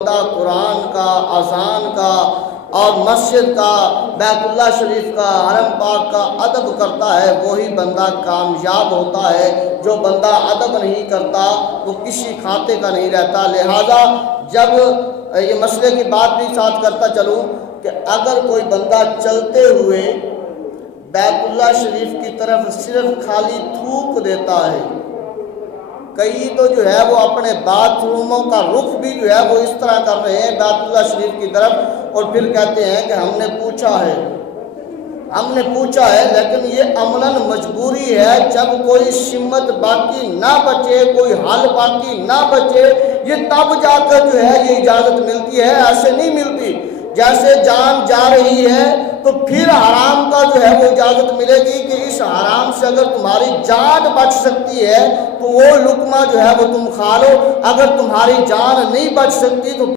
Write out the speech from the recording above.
بندہ قرآن کا، اذان کا اور مسجد کا، بیت اللہ شریف کا، حرم پاک کا ادب کرتا ہے، وہی بندہ کامیاب ہوتا ہے۔ جو بندہ ادب نہیں کرتا وہ کسی کھاتے کا نہیں رہتا۔ لہذا جب یہ مسئلے کی بات بھی ساتھ کرتا چلوں کہ اگر کوئی بندہ چلتے ہوئے بیت اللہ شریف کی طرف صرف خالی تھوک دیتا ہے، کئی تو جو ہے وہ اپنے باتھ روموں کا رخ بھی جو ہے وہ اس طرح کر رہے ہیں بیت اللہ شریف کی طرف، اور پھر کہتے ہیں کہ ہم نے پوچھا ہے، لیکن یہ عملاً مجبوری ہے۔ جب کوئی شمت باقی نہ بچے، کوئی حل باقی نہ بچے، یہ تب جا کر جو ہے یہ اجازت ملتی ہے، ایسے نہیں ملتی۔ جیسے جان جا رہی ہے تو پھر حرام کا جو ہے وہ اجازت ملے گی کہ اس حرام سے اگر تمہاری جان بچ سکتی ہے تو وہ لقمہ جو ہے وہ تم کھا لو، اگر تمہاری جان نہیں بچ سکتی تو